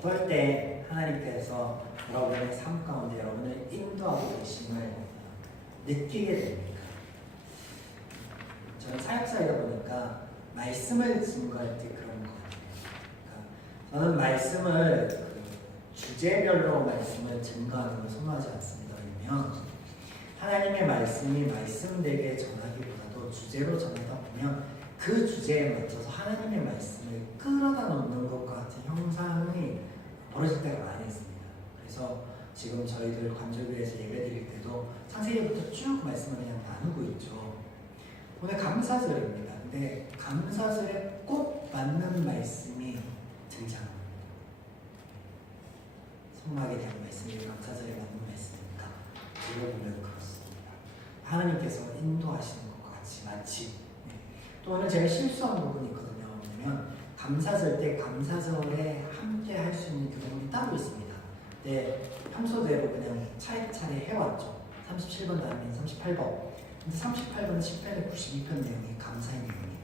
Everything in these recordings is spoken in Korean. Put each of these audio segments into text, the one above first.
어떨 때 하나님께서 여러분의 삶 가운데 여러분을 인도하고 계심을 느끼게 됩니까? 저는 사역자이다 보니까 말씀을 증거할 때 그런 것 같아요. 그러니까 저는 말씀을 주제별로 말씀을 증거하는 걸 선호하지 않습니다. 왜냐면 하나님의 말씀이 말씀되게 전하기보다도 주제로 전하다 보면 그 주제에 맞춰서 하나님의 말씀을 끌어다 놓는 것과 같은 형상이 벌어질 때가 많이 있습니다. 그래서 지금 저희들 관절교회에서 예배드릴 때도 창세기부터 쭉 말씀을 그냥 나누고 있죠. 오늘 감사절입니다. 근데 감사절에 꼭 맞는 말씀이 등장합니다. 성막에 대한 말씀이 감사절에 맞는 말씀입니까? 들어보면 그렇습니다. 하나님께서 인도하시는 것과 같이 마치 또 오늘 제가 실수한 부분이 있거든요. 왜냐면 감사절 때 감사절에 함께 할 수 있는 교회이 따로 있습니다. 네, 평소대로 그냥 차례차례 해왔죠. 37번 다음에 38번. 근데 38번은 10편에 92편 내용이 감사의 내용이에요.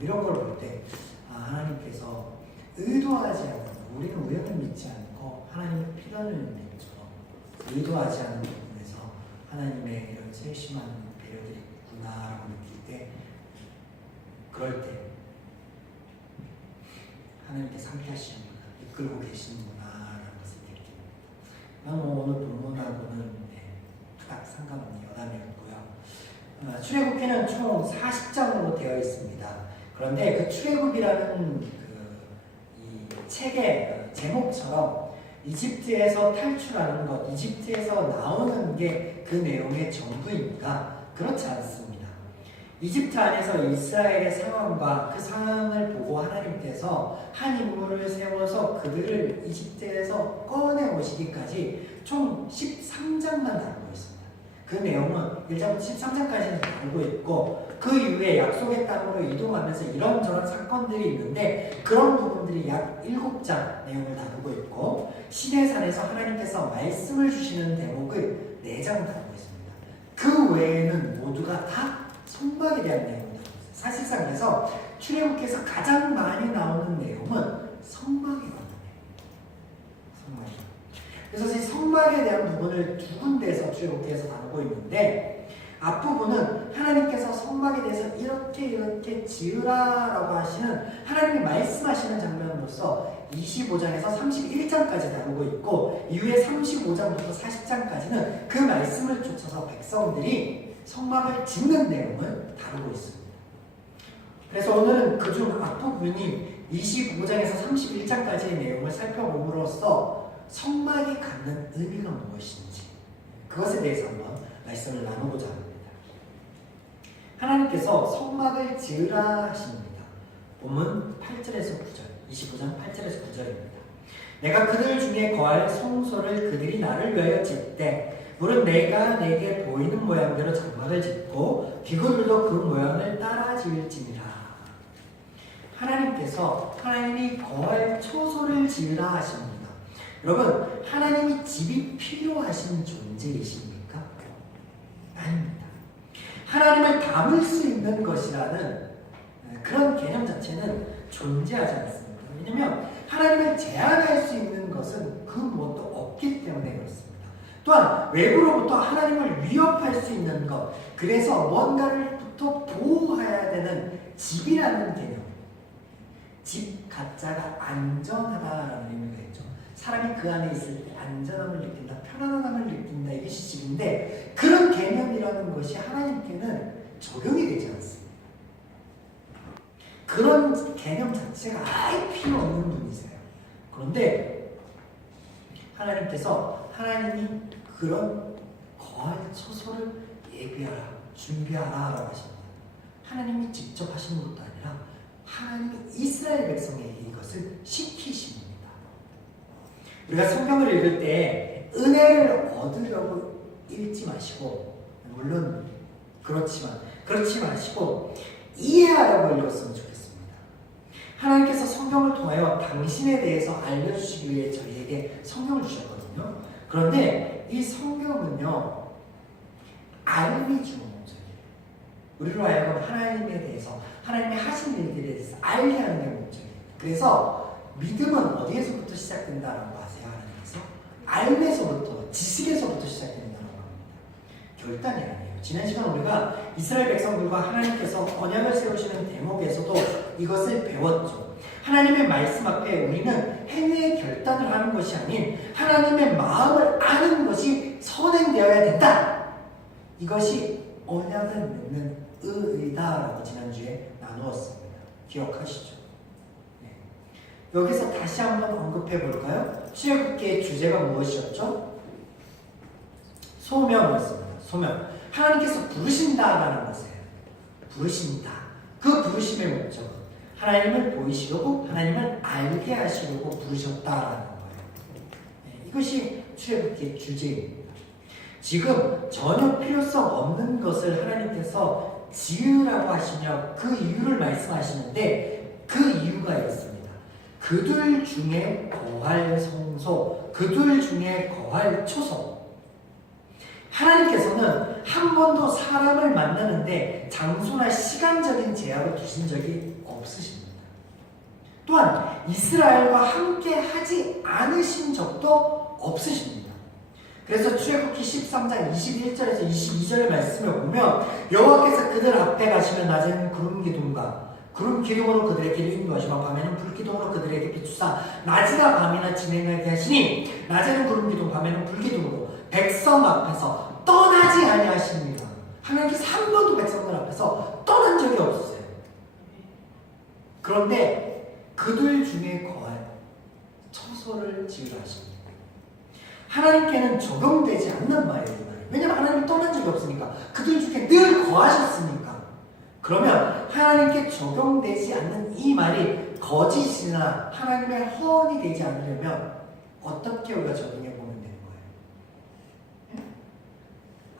이런 걸 볼 때 하나님께서 의도하지 않은 우리는 우연을 믿지 않고 하나님의 필연을 믿죠. 의도하지 않은 부분에서 하나님의 이런 세심한 배려들이 있구나라고 느낄 때 그럴 때 하나님께서 함께 하시는구나, 이끌고 계시는구나라는 것을 느낍니다. 오늘 본문하고는 딱 상관없는 여담이었고요. 출애굽기는 총 40장으로 되어 있습니다. 그런데 그 출애굽이라는 이 책의 제목처럼 이집트에서 탈출하는 것, 이집트에서 나오는 게 그 내용의 전부입니까? 그렇지 않습니다. 이집트 안에서 이스라엘의 상황과 그 상황을 보고 하나님께서 한 인물을 세워서 그들을 이집트에서 꺼내오시기까지 총 13장만 다루고 있습니다. 그 내용은 1장부터 13장까지는 다루고 있고 그 이후에 약속의 땅으로 이동하면서 이런저런 사건들이 있는데 그런 부분들이 약 7장 내용을 다루고 있고 시내산에서 하나님께서 말씀을 주시는 대목을 4장 다루고 있습니다. 그 외에는 모두가 다 성막에 대한 내용을 다루고 있어요. 사실상 그래서 출애굽기에서 가장 많이 나오는 내용은 성막에 관한 내용. 그래서 이 성막에 대한 부분을 두 군데에서 출애굽기에서 다루고 있는데 앞부분은 하나님께서 성막에 대해서 이렇게 지으라라고 하시는 하나님이 말씀하시는 장면으로서 25장에서 31장까지 다루고 있고 이후에 35장부터 40장까지는 그 말씀을 쫓아서 백성들이 성막을 짓는 내용을 다루고 있습니다. 그래서 오늘은 그중 앞부분이 25장에서 31장까지의 내용을 살펴봄으로써 성막이 갖는 의미가 무엇인지 그것에 대해서 한번 말씀을 나누고자 합니다. 하나님께서 성막을 지으라 하십니다. 본문 8절에서 9절, 25장 8절에서 9절입니다. 내가 그들 중에 거할 성소를 그들이 나를 위하여 짓되 물은 내가 내게 보이는 모양대로 장막을 짓고 기구들도 그 모양을 따라 지을지니라. 하나님께서 하나님이 거할 처소를 지으라 하십니다. 여러분, 하나님이 집이 필요하신 존재이십니까? 아닙니다. 하나님을 담을 수 있는 것이라는 그런 개념 자체는 존재하지 않습니다. 왜냐하면 하나님을 제한할 수 있는 것은 그 무엇도 없기 때문에 그렇습니다. 또한 외부로부터 하나님을 위협할 수 있는 것, 그래서 뭔가를부터 보호해야 되는 집이라는 개념, 집 가짜가 안전하다라는 의미가 있죠. 사람이 그 안에 있을 때 안전함을 느낀다, 편안함을 느낀다, 이것이 집인데 그런 개념이라는 것이 하나님께는 적용이 되지 않습니다. 그런 개념 자체가 아예 필요 없는 분이세요. 그런데 하나님께서 하나님이 그런 거할 처소를 예비하라, 준비하라 라고 하십니다. 하나님이 직접 하시는 것도 아니라 하나님이 이스라엘 백성에게 이것을 시키십니다. 우리가 성경을 읽을 때 은혜를 얻으려고 읽지 마시고, 물론 그렇지 마시고 이해하려고 읽었으면 좋겠습니다. 하나님께서 성경을 통하여 당신에 대해서 알려주시기 위해 저희에게 성경을 주셨거든요. 그런데 이 성경은요, 알미 주는 목적이에요. 우리로 하여금 하나님에 대해서, 하나님이 하신 일들에 대해서 알게 하는 게 목적이에요. 그래서 믿음은 어디에서부터 시작된다라고 하세요? 하나님께서 알면서부터, 지식에서부터 시작된다라고 합니다. 결단이 아니에요. 지난 시간 우리가 이스라엘 백성들과 하나님께서 언약을 세우시는 대목에서도 이것을 배웠죠. 하나님의 말씀 앞에 우리는 행위의 결단을 하는 것이 아닌 하나님의 마음을 아는 것이 선행되어야 된다. 이것이 언약을 맺는 의의다라고 지난주에 나누었습니다. 기억하시죠? 네. 여기서 다시 한번 언급해 볼까요? 출애굽기의 주제가 무엇이었죠? 소명이었습니다. 소명. 하나님께서 부르신다라는 것이에요. 부르신다. 그 부르심의 목적은 하나님을 보이시려고, 하나님을 알게 하시려고 부르셨다라는 거예요. 네, 이것이 출애굽기의 주제입니다. 지금 전혀 필요성 없는 것을 하나님께서 지으라고 하시며 그 이유를 말씀하시는데 그 이유가 있습니다. 그들 중에 거할 성소, 그들 중에 거할 초소. 하나님께서는 한 번도 사람을 만나는데 장소나 시간적인 제약을 두신 적이 없으십니다. 또한 이스라엘과 함께 하지 않으신 적도 없으십니다. 그래서 출애굽기 13장 21절에서 22절의 말씀을 보면 여호와께서 그들 앞에 가시면 낮에는 구름 기둥으로 그들에게 인도하시며 밤에는 불기둥으로 그들에게 비추사 낮이나 밤이나 진행하게 하시니 낮에는 구름 기둥 밤에는 불기둥으로 백성 앞에서 떠나지 아니하십니다. 하나님께서 한 번도 백성들 앞에서 떠난 적이 없으세요. 그런데 그들 중에 거할 처소를 지으라 하십니다. 하나님께는 적용되지 않는 말이에요. 왜냐하면 하나님이 떠난 적이 없으니까. 그들 중에 늘 거하셨으니까. 그러면 하나님께 적용되지 않는 이 말이 거짓이나 하나님의 허언이 되지 않으려면 어떻게 우리가 적용해 보면 되는 거예요?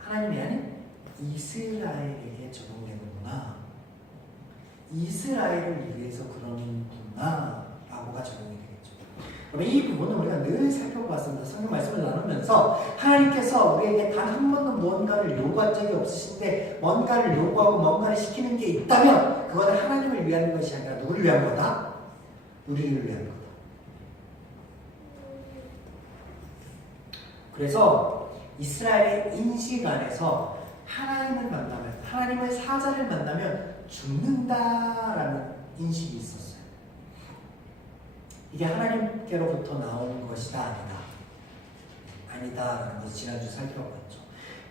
하나님이 아닌 이스라엘에게 적용되는구나. 이스라엘을 위해서 그러는구나 라고가 적용이 되겠죠. 그러면 이 부분은 우리가 늘 살펴봤습니다. 성경 말씀을 나누면서 하나님께서 우리에게 단 한 번도 뭔가를 요구한 적이 없으신데 뭔가를 요구하고 뭔가를 시키는 게 있다면 그것은 하나님을 위한 것이 아니라 누구를 위한 거다? 우리를 위한 거다. 그래서 이스라엘의 인식 안에서 하나님을 만나면, 하나님의 사자를 만나면 죽는다라는 인식이 있었어요. 이게 하나님께로부터 나오는 것이다, 아니다라는 것을 지난주 살펴봤죠.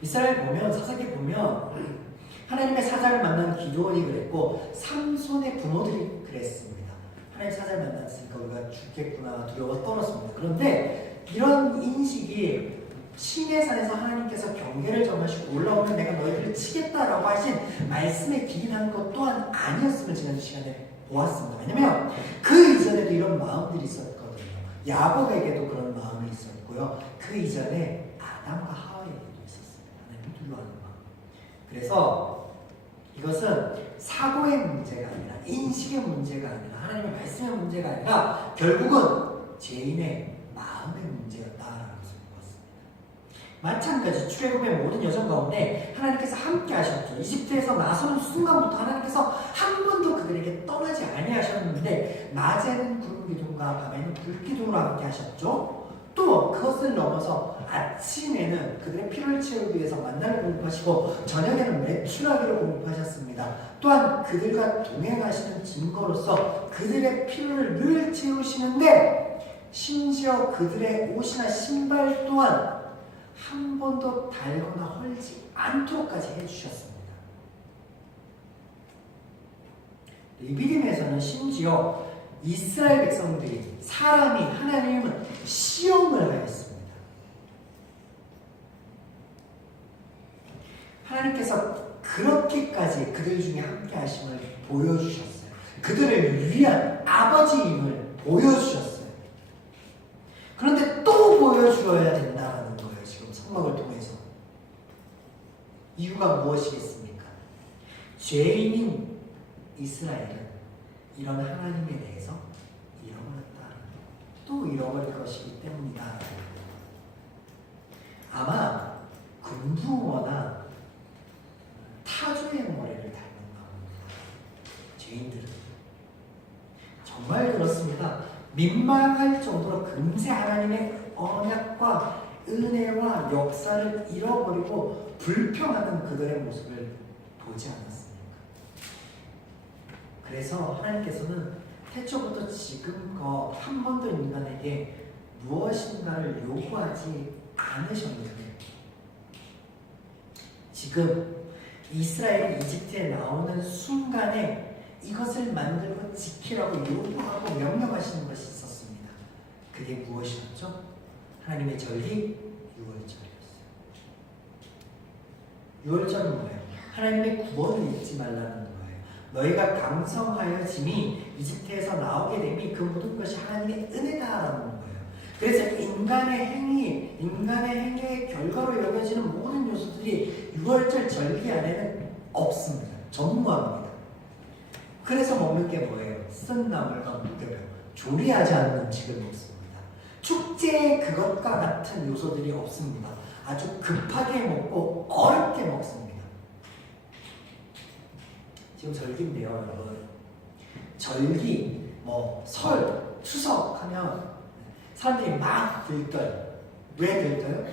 이스라엘 보면, 사사기 보면 하나님의 사자를 만난 기드온이 그랬고 삼손의 부모들이 그랬습니다. 하나님의 사자를 만났으니까 우리가 죽겠구나 두려워 떨었습니다. 그런데 이런 인식이 시내산에서 하나님께서 경계를 정하시고 올라오면 내가 너희들을 치겠다라고 하신 말씀에 기인한 것 또한 아니었음을 지난 시간에 보았습니다. 왜냐면 그 이전에도 이런 마음들이 있었거든요. 야곱에게도 그런 마음이 있었고요. 그 이전에 아담과 하와에게도 있었습니다. 하나님을 두려워하는 마음. 그래서 이것은 사고의 문제가 아니라 인식의 문제가 아니라 하나님의 말씀의 문제가 아니라 결국은 죄인의 마음의 문제였다라는 것을 보았습니다. 마찬가지 출애굽의 모든 여정 가운데 하나님께서 함께 하셨죠. 이집트에서 나서는 순간부터 하나님께서 한 번도 그들에게 떠나지 아니하셨는데 낮에는 구름 기둥과 밤에는 불 기둥으로 함께 하셨죠. 또 그것을 넘어서 아침에는 그들의 피를 채우기 위해서 만나를 공급하시고 저녁에는 메추라기를 공급하셨습니다. 또한 그들과 동행하시는 증거로서 그들의 피를 늘 채우시는데 심지어 그들의 옷이나 신발 또한 한 번도 달거나 헐지 않도록까지 해주셨습니다. 레위기에서는 심지어 이스라엘 백성들이 사람이 하나님은 시험을 하였습니다. 하나님께서 그렇게까지 그들 중에 함께 하심을 보여주셨어요. 그들을 위한 아버지임을 보여주셨어요. 그런데 또 보여주어야 된다는 거예요. 지금 성막을 통해서. 이유가 무엇이겠습니까? 죄인인 이스라엘은 이런 하나님에 대해서 잃어버렸다. 또 잃어버릴 것이기 때문이다. 아마 금붕어나 타조의 모래를 닮은 마음입니다. 죄인들은 정말 그렇습니다. 민망할 정도로 금세 하나님의 언약과 은혜와 역사를 잃어버리고 불평하는 그들의 모습을 보지 않았습니까? 그래서 하나님께서는 태초부터 지금껏 한 번도 인간에게 무엇인가를 요구하지 않으셨는데 지금 이스라엘이 이집트에 나오는 순간에 이것을 만들고 지키라고 요구하고 명령하시는 것이 있었습니다. 그게 무엇이었죠? 하나님의 절기 유월절이었어요. 유월절은 뭐예요? 하나님의 구원을 잊지 말라는 거예요. 너희가 강성하여짐이 이집트에서 나오게 됨이 그 모든 것이 하나님의 은혜다라는 거예요. 그래서 인간의 행위의 결과로 여겨지는 모든 요소들이 유월절 절기 안에는 없습니다. 전무합니다. 그래서 먹는 게 뭐예요? 쓴 나물과 무교병, 조리하지 않는 음식을 먹습니다. 축제에 그것과 같은 요소들이 없습니다. 아주 급하게 먹고 어렵게 먹습니다. 지금 절기인데요, 여러분. 절기, 설, 추석 하면 사람들이 막 들떠요. 왜 들떠요?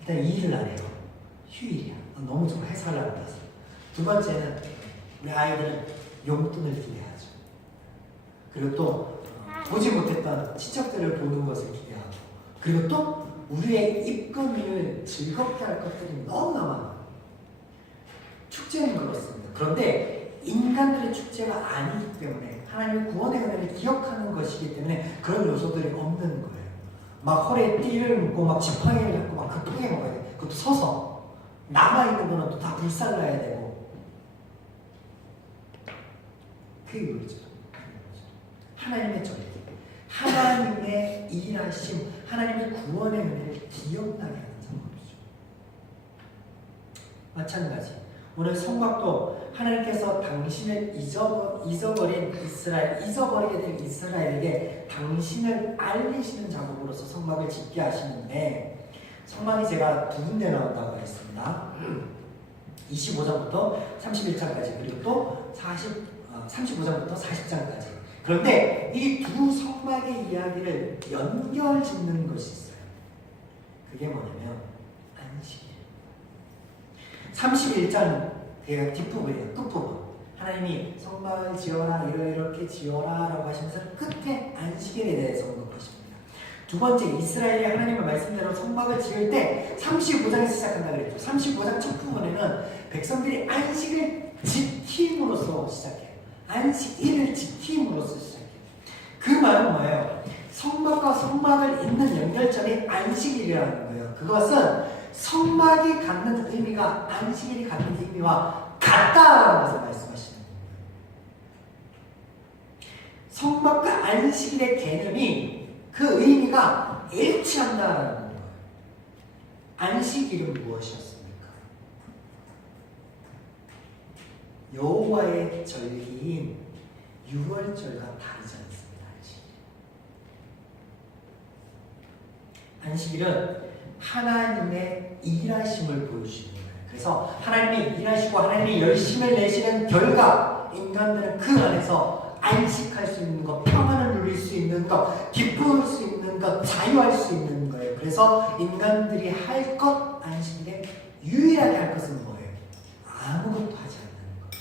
일단 일을 안 해요. 휴일이야. 너무 좀 해설을 안 봐서. 두 번째는 우리 아이들은 용돈을 기대하죠. 그리고 또 보지 못했던 친척들을 보는 것을 기대하고, 그리고 또 우리의 입금을 즐겁게 할 것들이 너무나 많아요. 축제는 그렇습니다. 그런데 인간들의 축제가 아니기 때문에 하나님의 구원의 은혜를 기억하는 것이기 때문에 그런 요소들이 없는 거예요. 막 허리에 띠를 묶고 막 지팡이를 잡고 막 급하게 먹어야 돼. 그것도 서서 남아있는 거는 또 다 불살라야 되고. 그게 뭐죠? 하나님의 절기, 하나님의 일하심, 하나님의 구원의 은혜를 기억나게 하는 상황이죠. 마찬가지 오늘 성막도 하나님께서 당신을 잊어버린 이스라엘, 잊어버리게 된 이스라엘에게 당신을 알리시는 작업으로서 성막을 짓게 하시는데, 성막이 제가 두 군데 나온다고 했습니다. 25장부터 31장까지, 그리고 또 35장부터 40장까지. 그런데 이 두 성막의 이야기를 연결 짓는 것이 있어요. 그게 뭐냐면 안식일. 31장 그 뒷부분이에요. 끝부분. 하나님이 성막을 지어라, 이렇게 지어라 라고 하시면서 끝에 안식일에 대해서 언급하십니다. 두 번째, 이스라엘이 하나님의 말씀대로 성막을 지을 때 35장에서 시작한다 그랬죠. 35장 첫 부분에는 백성들이 안식을 지킴으로써 시작해요. 안식일을 지킴으로써 시작해요. 그 말은 뭐예요? 성막과 성막을 잇는 연결점이 안식일이라는 거예요. 그것은 성막이 갖는 의미가 안식일이 갖는 의미와 같다라는 것을 말씀하시는 거예요. 성막과 안식일의 개념이 그 의미가 일치한다라는 거예요. 안식일은 무엇이었습니까? 여호와의 절기인 유월절과 다르지 않습니다. 안식일은 하나님의 일하심을 보여주시는 거예요. 그래서 하나님이 일하시고 하나님이 열심을 내시는 결과 인간들은 그 안에서 안식할 수 있는 것, 평안을 누릴 수 있는 것, 기쁠 수 있는 것, 자유할 수 있는 거예요. 그래서 인간들이 할 것, 안식일에 유일하게 할 것은 뭐예요? 아무것도 하지 않는 것.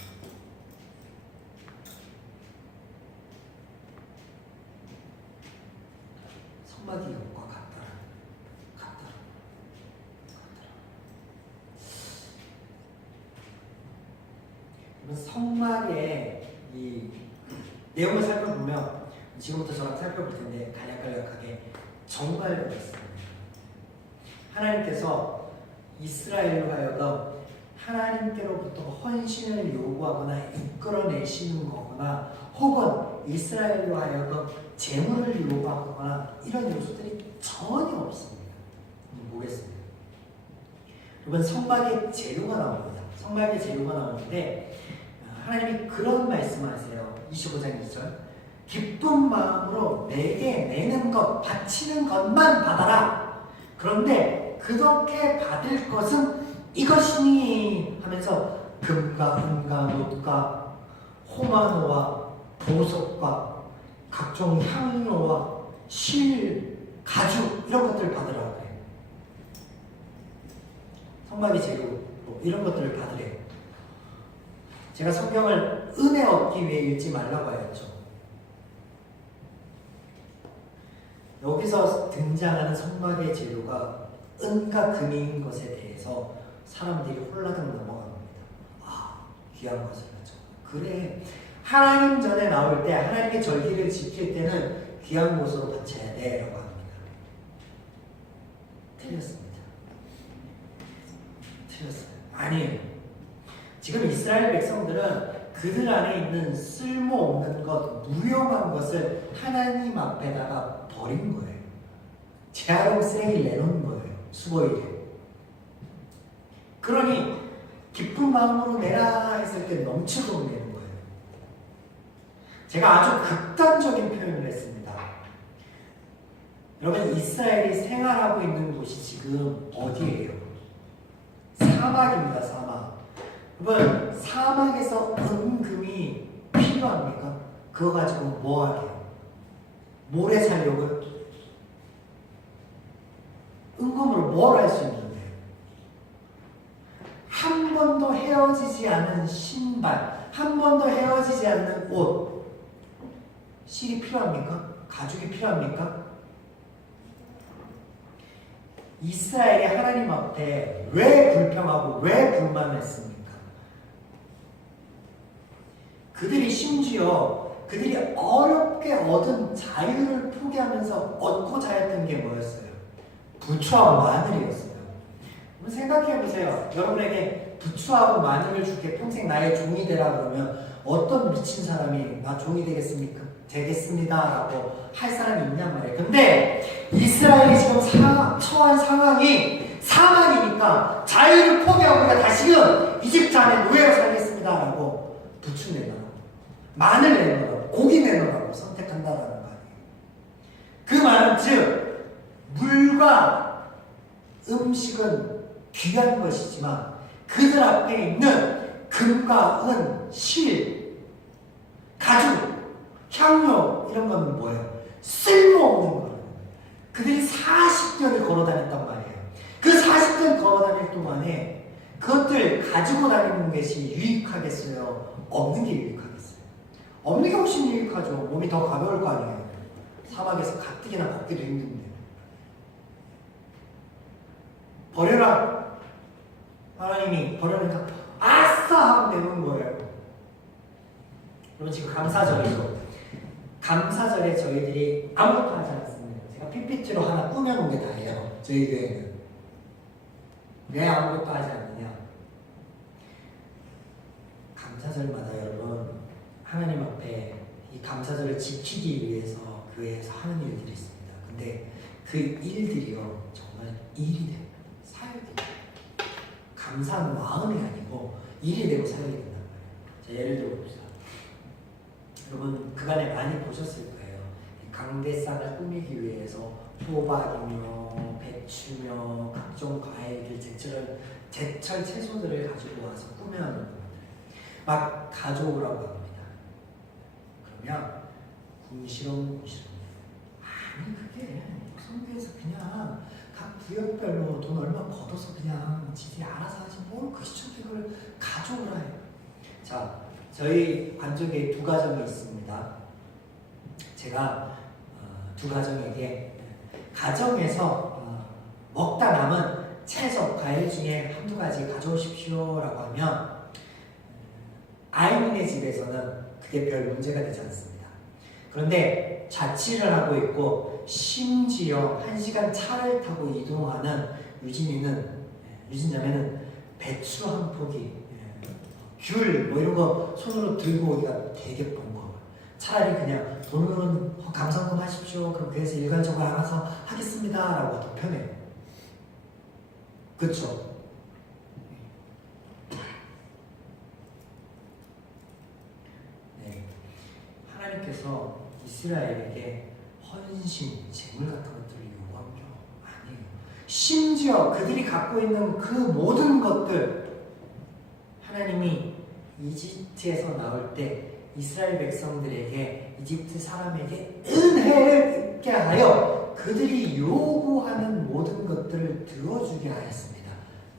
성막이 이것과 같더라. 성막의 이 내용을 살펴보면 지금부터 저랑 살펴볼 텐데 간략하게 정말로 있습니다. 하나님께서 이스라엘로 하여금 하나님께로부터 헌신을 요구하거나 이끌어내시는 거거나 혹은 이스라엘로 하여금 재물을 요구하거나 이런 요소들이 전혀 없습니다. 보겠습니다. 이번 성막의 재료가 나옵니다. 성막의 재료가 나오는데 하나님이 그런 말씀하세요. 25장 2절. 기쁜 마음으로 내게 내는 것, 바치는 것만 받아라. 그런데 그렇게 받을 것은 이것이니 하면서 금과 은과 놋과 호마노와 보석과 각종 향료와 실, 가죽 이런 것들을 받으라고 해요. 성막의 재료 이런 것들을 받으래요. 제가 성경을 은혜 얻기 위해 읽지 말라고 하였죠. 여기서 등장하는 성막의 재료가 은과 금인 것에 대해서 사람들이 홀라당 넘어갑니다. 아, 귀한 것을 가져. 그래, 하나님 전에 나올 때 하나님의 절기를 지킬 때는 귀한 것으로 바쳐야 돼 라고 합니다. 틀렸습니다. 아니에요. 지금 이스라엘 백성들은 그들 안에 있는 쓸모없는 것, 무용한 것을 하나님 앞에다가 버린 거예요. 재활용 쓰레기를 내놓은 거예요. 수고일에. 그러니 기쁜 마음으로 내라 했을 때 넘치도록 내는 거예요. 제가 아주 극단적인 표현을 했습니다. 여러분, 이스라엘이 생활하고 있는 곳이 지금 어디예요? 사막입니다. 사막. 여러분, 사막에서 은금이 필요합니까? 그거 가지고 뭐 하게요? 모래 살려고요? 은금으로 뭘 할 수 있는데? 한 번도 헤어지지 않은 신발, 한 번도 헤어지지 않는 옷, 실이 필요합니까? 가죽이 필요합니까? 이스라엘이 하나님 앞에 왜 불평하고 왜 불만했습니까? 그들이 심지어 그들이 어렵게 얻은 자유를 포기하면서 얻고자 했던 게 뭐였어요? 부추하고 마늘이었어요. 생각해보세요. 여러분에게 부추하고 마늘을 줄게, 평생 나의 종이 되라 그러면 어떤 미친 사람이 나 종이 되겠습니다 라고 할 사람이 있냔 말이에요. 근데 이스라엘이 지금 처한 상황이 사막이니까 자유를 포기하고 우리가 다시금 이집트 안에 노예로 살겠습니다 라고 부추 내놔라고, 마늘 내놓으라고, 고기 내놓으라고 선택한다라는 거 아니에요. 그 말은 즉 물과 음식은 귀한 것이지만 그들 앞에 있는 금과 은, 실, 가죽, 향료 이런 건 뭐예요? 쓸모없는 거예요. 그들이 40년을 걸어다녔단 말이에요. 그 40년 걸어다닐 동안에 그것들 가지고 다니는 것이 유익하겠어요? 없는 게 유익하겠어요? 없는 게 훨씬 유익하죠. 몸이 더 가벼울 거 아니에요. 사막에서 가뜩이나 걷기도 힘든데. 버려라. 하나님이 버려니까 아싸 하고 내놓은 거예요. 여러분, 지금 감사절이죠. 감사절에 저희들이 아무것도 하지 않습니다. 제가 PPT로 하나 꾸며놓은 게 다예요. 저희 교회는. 왜 아무것도 하지 않느냐? 감사절마다 여러분, 하나님 앞에 이 감사절을 지키기 위해서 교회에서 하는 일들이 있습니다. 근데 그 일들이요, 정말 일이 됩니다. 사역이 돼요. 감사한 마음이 아니고 일이 되고 사역이 된단 말이에요. 자, 예를 들어 봅시다. 여러분, 그간에 많이 보셨을 거예요. 강대상을 꾸미기 위해서 호박이며 배추며 각종 과일들, 제철 채소들을 가지고 와서 꾸며놓은 것들 막 가져오라고 합니다. 그러면 궁시렁 아니, 그게 성교에서 그냥 각 구역별로 돈 얼마 걷어서 그냥 지들이 알아서 하지 뭘 그 시청에 그걸 가져오라 해요. 자, 저희 관족에 두 가정이 있습니다. 제가 두 가정에게 가정에서 먹다 남은 채소, 과일 중에 한두 가지 가져오십시오 라고 하면 아이네 집에서는 그게 별 문제가 되지 않습니다. 그런데 자취를 하고 있고 심지어 1시간 차를 타고 이동하는 유진자매는 배추 한 포기, 귤 뭐 이런 거 손으로 들고 오기가 되게 번거워요. 차라리 그냥 돈으로는 감사금 하십시오. 그럼 그래서 일괄적으로 알아서 하겠습니다 라고 더 편해요. 그렇죠? 네. 하나님께서 이스라엘에게 헌신, 재물 같은 것들을 요구한 게 아니에요. 심지어 그들이 갖고 있는 그 모든 것들, 하나님이 이집트에서 나올 때 이스라엘 백성들에게 이집트 사람에게 은혜를 입게 하여 그들이 요구하는 모든 것들을 들어주게 하였습니다.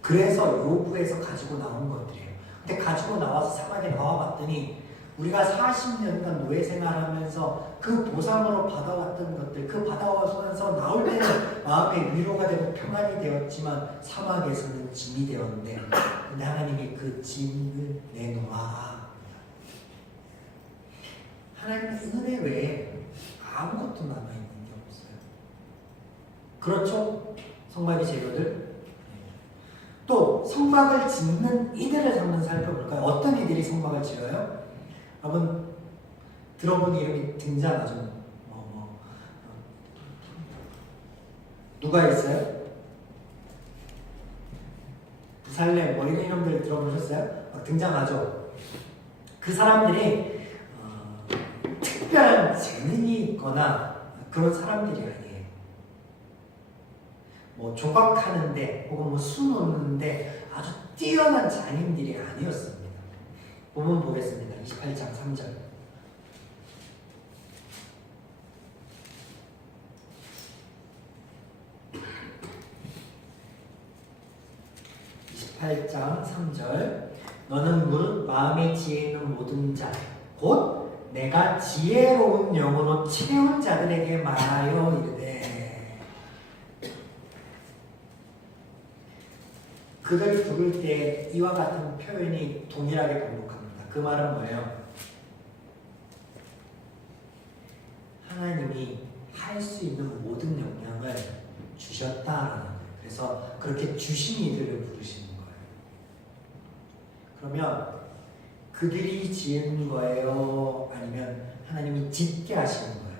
그래서 요구해서 가지고 나온 것들이에요. 근데 가지고 나와서 사막에 나와봤더니 우리가 40년간 노예 생활하면서 그 보상으로 받아왔던 것들, 그 받아와서 나올 때는 마음의 위로가 되고 평안이 되었지만 사막에서는 짐이 되었는데 근데 하나님이 그 짐을 내놓아. 하나님의 은혜 외에 아무것도 남아있는 게 없어요. 그렇죠? 성막의 재료들. 또 성막을 짓는 이들을 한번 살펴볼까요? 어떤 이들이 성막을 지어요? 여러분 들어본 이름이 등장하죠. 누가 있어요? 부살렘 이런 이름들 들어보셨어요? 등장하죠. 그 사람들이 특별한 재능이 있거나 그런 사람들이 아니에요. 조각하는데 혹은 수 놓는데 아주 뛰어난 장인들이 아니었습니다. 보면 보겠습니다. 28장 3절. 28장 3절. 너는 무릇 마음에 지혜 있는 모든 자 곧 내가 지혜로운 영으로 채운 자들에게 말하여 이르되 그들 부를 때 이와 같은 표현이 동일하게 반복합니다. 그 말은 뭐예요? 하나님이 할 수 있는 모든 역량을 주셨다라는 거예요. 그래서 그렇게 주신 이들을 부르시는 거예요. 그러면 그들이 지은 거예요? 아니면 하나님이 짓게 하시는 거예요?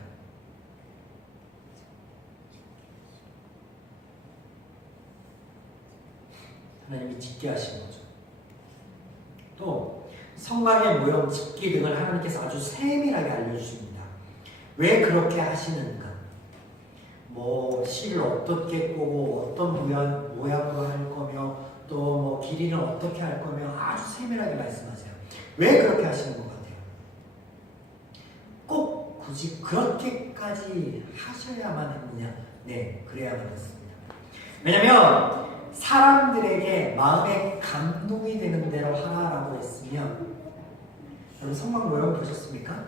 하나님이 짓게 하신 거죠. 또 성막의 모형, 집기 등을 하나님께서 아주 세밀하게 알려주십니다. 왜 그렇게 하시는가? 실을 어떻게 꼬고 어떤 모양으로 할 거며 또 길이는 어떻게 할 거며 아주 세밀하게 말씀하세요. 왜 그렇게 하시는 것 같아요? 꼭 굳이 그렇게까지 하셔야만 했느냐? 네, 그래야만 했습니다. 왜냐면 사람들에게 마음에 감동이 되는 대로 하라라고 했으면 여러분 성막 모형 보셨습니까?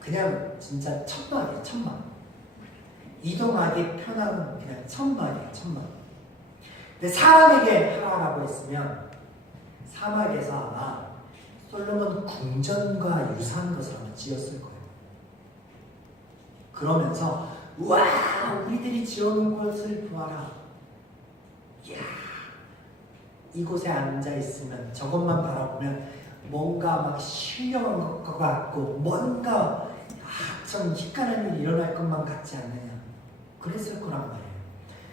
그냥 진짜 천막이에요. 천막. 이동하기 편한 그냥 천막이에요. 천막. 근데 사람에게 하라라고 했으면 사막에서 아마 솔로몬 궁전과 유사한 것을 아마 지었을 거예요. 그러면서 우와 우리들이 지어놓은 것을 보아라. 이야 이곳에 앉아있으면 저것만 바라보면 뭔가 막 신령한 것 같고 뭔가 좀 희한한 일이 일어날 것만 같지 않느냐. 그랬을 거란 말이에요.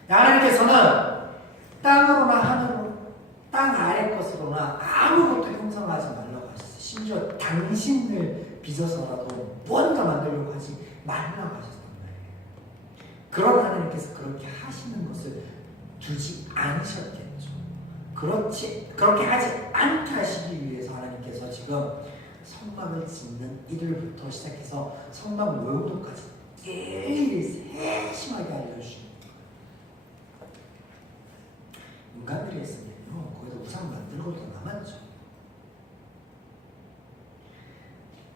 하나님께서는 땅으로나 하늘로 땅 아래 것으로나 아무것도 형성하지 말라고 하셨어요. 심지어 당신을 빚어서라도 뭔가 만들려고 하지 말라고 하셨단 말이에요. 그런 하나님께서 그렇게 하시는 것을 두지 않으셨겠죠. 그렇게 하지 않게 하시기 위해서 하나님께서 지금 성막을 짓는 이들부터 시작해서 성막 모형도까지 일일이 세심하게 알려주십니다. 인간들이 했으면요 거기다 우상 만들고 더 남았죠.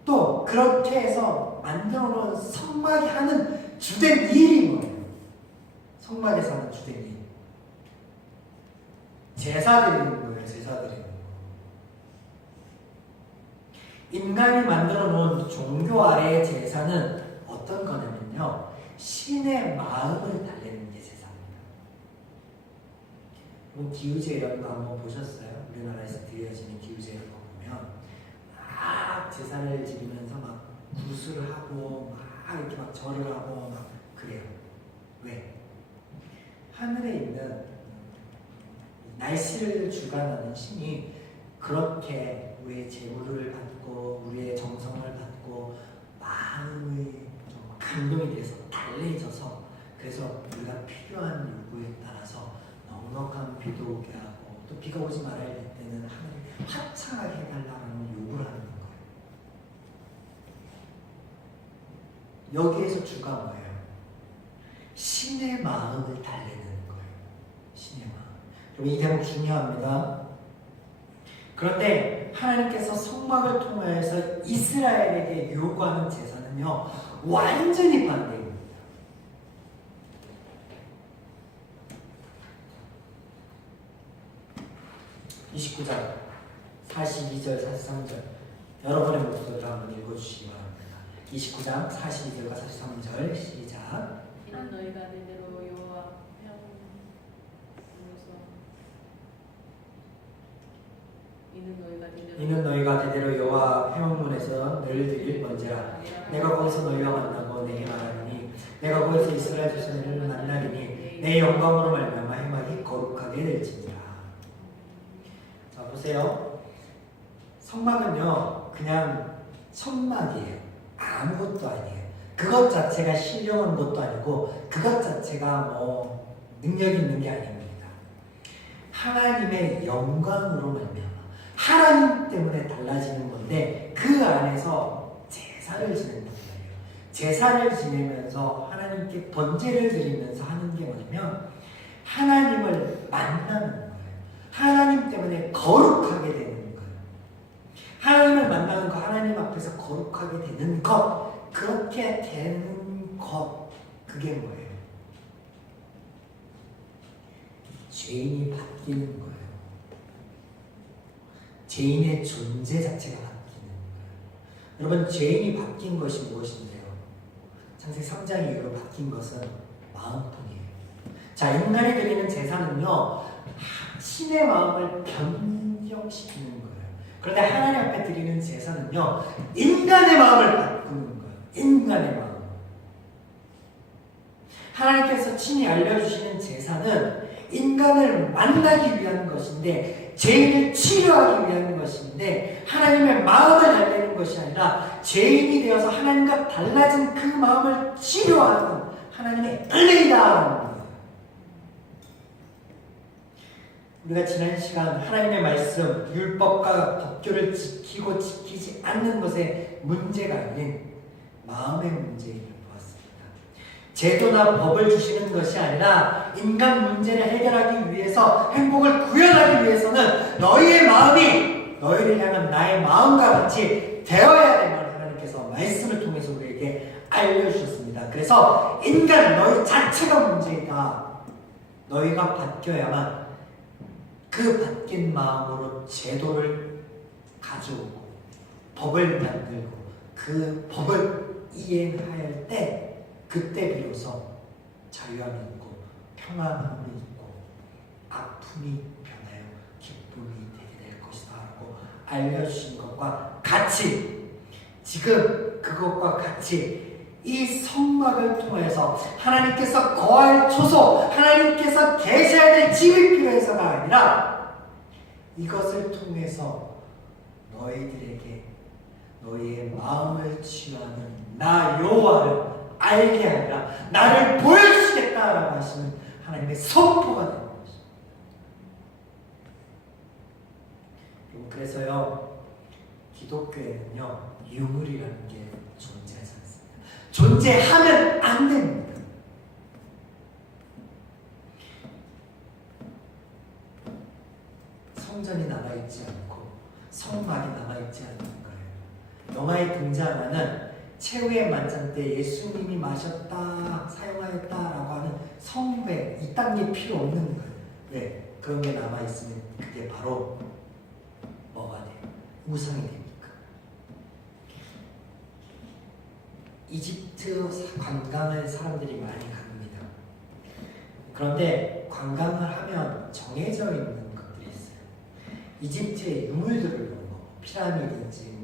또 그렇게 해서 만들어 놓은 성막이 하는 주된 일이 뭐예요? 성막에서 하는 주된 일 제사 드리는 거예요. 제사 드리는 거. 인간이 만들어 놓은 종교 아래의 제사는 어떤 거냐면요 신의 마음을 달래는 게 제사입니다. 기우제 이런 거 한번 보셨어요? 우리나라에서 드려지는 기우제 이런 거 보면 막 제사를 지르면서 막 구슬을 하고 막 이렇게 막 절을 하고 막 그래요. 왜? 하늘에 있는 날씨를 주관하는 신이 그렇게 우리의 재물을 받고 우리의 정성을 받고 마음의 좀 감동이 돼서 달래져서 그래서 우리가 필요한 요구에 따라서 넉넉한 비도 오게 하고 또 비가 오지 말아야 될 때는 하늘이 화창하게 해달라는 요구를 하는 거예요. 여기에서 주가 뭐예요? 신의 마음을 달래는 거예요. 신의 마음. 여러분 이 대목 중요합니다. 그런데 하나님께서 성막을 통하여서 이스라엘에게 요구하는 제사는요 완전히 반대입니다. 29장 42절 43절 여러분의 목소리로 한번 읽어주시기 바랍니다. 29장 42절과 43절 시작. 이는 너희가 대대로 여호와 이는 너희가 대대로 여호와 회막문에서 늘 드릴 번제라. 내가 거기서 너희와 만나고 내게 말하리니 내가 거기서 이스라엘 자손을 만나리니 내 영광으로 말미암아 회막이 거룩하게 될지니라. 자 보세요. 성막은요 그냥 천막이에요. 아무것도 아니에요. 그것 자체가 신령한 것도 아니고 그것 자체가 뭐 능력 있는 게 아닙니다. 하나님의 영광으로 말미암아 하나님 때문에 달라지는 건데 그 안에서 제사를 지내는 거예요. 제사를 지내면서 하나님께 번제를 드리면서 하는 게 뭐냐면 하나님을 만나는 거예요. 하나님 때문에 거룩하게 되는 거예요. 하나님을 만나는 거, 하나님 앞에서 거룩하게 되는 것, 그렇게 되는 것, 그게 뭐예요? 죄인이 바뀌는 거예요. 죄인의 존재 자체가 바뀌는 거예요. 여러분 죄인이 바뀐 것이 무엇인데요? 창세기 3장 이후로 바뀐 것은 마음뿐이에요. 자 인간이 드리는 제사는요 신의 마음을 변경시키는 거예요. 그런데 하나님 앞에 드리는 제사는요 인간의 마음을 바꾸는 거예요. 인간의 마음. 하나님께서 친히 알려주시는 제사는 인간을 만나기 위한 것인데 죄인을 치료하기 위한 것인데 하나님의 마음을 달래는 것이 아니라 죄인이 되어서 하나님과 달라진 그 마음을 치료하는 하나님의 은혜이다. 우리가 지난 시간 하나님의 말씀, 율법과 법규를 지키고 지키지 않는 것의 문제가 아닌 마음의 문제임을 보았습니다. 제도나 법을 주시는 것이 아니라 인간 문제를 해결하기 위해서 행복을 구현하기 위해서는 너희의 마음이 너희를 향한 나의 마음과 같이 되어야 되는 하나님께서 말씀을 통해서 우리에게 알려주셨습니다. 그래서 인간 너희 자체가 문제이다. 너희가 바뀌어야만 그 바뀐 마음으로 제도를 가져오고 법을 만들고 그 법을 이행할 때 그때 비로소 자유함이 있고 평안함이 있고 아픔이 변하여 기쁨이 되게 될 것이다 라고 알려주신 것과 같이 지금 그것과 같이 이 성막을 통해서 하나님께서 거할 초소, 하나님께서 계셔야 될 집이 필요해서가 아니라 이것을 통해서 너희들에게 너희의 마음을 치유하는 나 여호와를 알게 하리라, 나를 보여주시겠다라고 하시는 하나님의 선포가 되는 것입니다. 그래서요 기독교에는요 유물이라는 게 존재하지 않습니다. 존재하면 안 됩니다. 성전이 남아있지 않고 성막이 남아있지 않는 거예요. 영화에 등장하는 최후의 만찬 때 예수님이 마셨다, 사용하였다라고 하는 성회, 이딴 게 필요 없는 거예요. 왜? 그런 게 남아있으면 그게 바로 뭐가 돼요? 우상이 됩니까? 이집트 관광을 사람들이 많이 갑니다. 그런데 관광을 하면 정해져 있는 것들이 있어요. 이집트의 유물들을 보는 거, 피라미드든지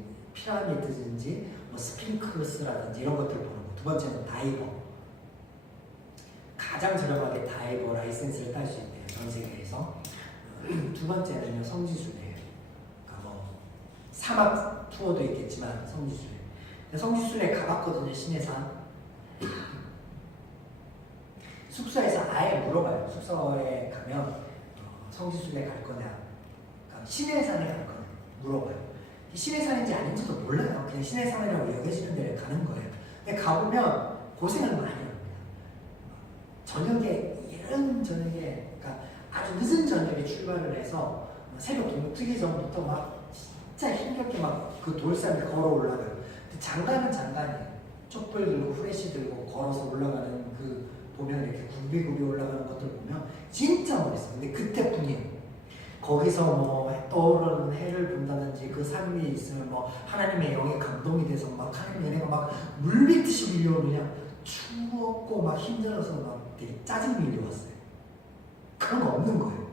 뭐 스핑크스라든지 이런 것들을 보는 거. 두 번째는 다이버. 가장 저렴하게 다이버 라이센스를 딸 수 있대요. 전 세계에서. 두 번째는요 성지순례예요. 그러니까 뭐 사막 투어도 있겠지만 성지순례. 성지순례 가봤거든요. 시내산. 숙소에서 아예 물어봐요. 숙소에 가면 성지순례 갈 거냐, 그러니까 시내산에 갈 거냐 물어봐요. 시내산인지 아닌지도 몰라요. 그냥 시내산이라고 여겨지는 데를 가는 거예요. 근데 가보면 고생을 많이 합니다. 저녁에 이른 저녁에 그러니까 아주 늦은 저녁에 출발을 해서 새벽 동트기 전부터 막 진짜 힘겹게 막 그 돌산을 걸어 올라가요. 근데 장관은 장관이에요. 촛불 들고 후레쉬 들고 걸어서 올라가는 그 보면 이렇게 굽이굽이 올라가는 것들 보면 진짜 멋있어요. 근데 그때뿐이에요. 거기서 뭐 떠오르는 해를 본다든지 그 산 위에 있으면 뭐 하나님의 영에 감동이 돼서 막 하나님의 은혜가 막 물밀듯이 밀려오느냐 추웠고 막 힘들어서 막 되게 짜증이 밀려왔어요. 그런 거 없는 거예요.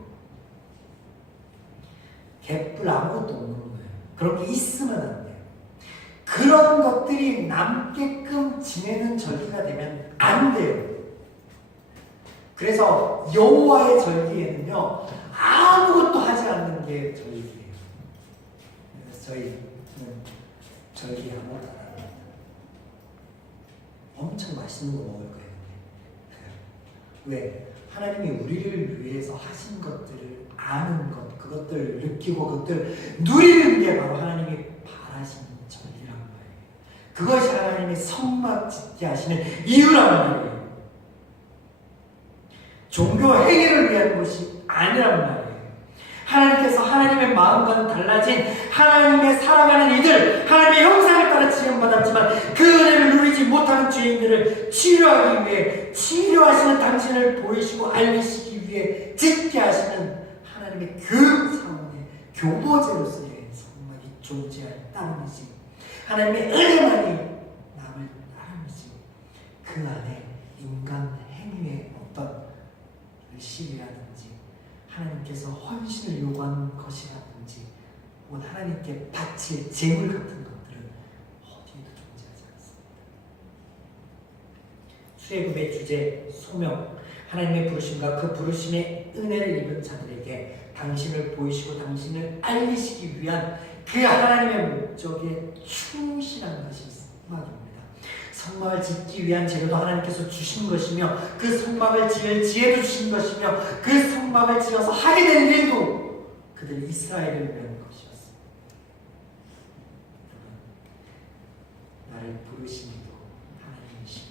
개뿔 아무것도 없는 거예요. 그렇게 있으면 안 돼요. 그런 것들이 남게끔 지내는 절기가 되면 안 돼요. 그래서 여호와의 절기에는요 아무것도 하지 않는 게 절기예요. 그래서 저희는 절기에 아무것도 안 합니다. 엄청 맛있는 거 먹을 거예요. 왜? 하나님이 우리를 위해서 하신 것들을 아는 것, 그것들을 느끼고 그것들을 누리는 게 바로 하나님이 바라신 절기란 말이에요. 그것이 하나님이 성막 짓게 하시는 이유란 말이에요. 종교 행위를 위한 것이 아니란 말이에요. 하나님께서 하나님의 마음과는 달라진 하나님의 살아가는 이들, 하나님의 형상을 따라 지음받았지만 그 은혜를 누리지 못하는 죄인들을 치료하기 위해 치료하시는 당신을 보이시고 알리시기 위해 짓게 하시는 하나님의 그 상황의 교보제로서의 성막이 존재할 따름이지 하나님의 은혜만이 남을 따름이지 그 안에 인간 행위의 어떤 의식이라든지 하나님께서 헌신을 요구하는 것이라든지 혹은 하나님께 바칠 재물 같은 것들은 어디에도 존재하지 않습니다. 출애굽의 주제 소명, 하나님의 부르심과 그 부르심의 은혜를 입은 자들에게 당신을 보이시고 당신을 알리시기 위한 그 하나님의 목적에 충실한 것이 성막입니다. 성막을 짓기 위한 재료도 하나님께서 주신 것이며 그 성막을 지을 지혜도 주신 것이며 그 성막을 지어서 하게 된 일도 그들 이스라엘을 위한 것이었습니다. 나를 부르시니도 하나님이시고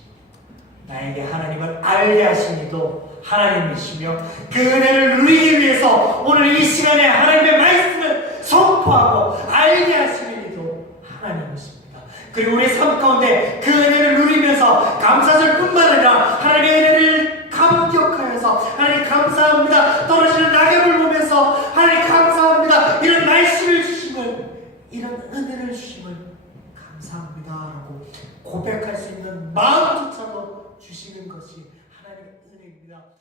나에게 하나님을 알게 하시니도 하나님이시며 그 은혜를 누리기 위해서 오늘 이 시간에 하나님의 말씀을 선포하고 알게 하시니도 하나님이십니다. 그리고 우리 삶 가운데 그 은혜를 누리면서 감사절 뿐만 아니라 하나님의 은혜를 감격하여서 하나님 감사합니다. 떨어지는 낙엽을 보면서 하나님 감사합니다. 이런 날씨를 주심을 이런 은혜를 주심을 감사합니다 라고 고백할 수 있는 마음조차도 주시는 것이 하나님의 은혜입니다.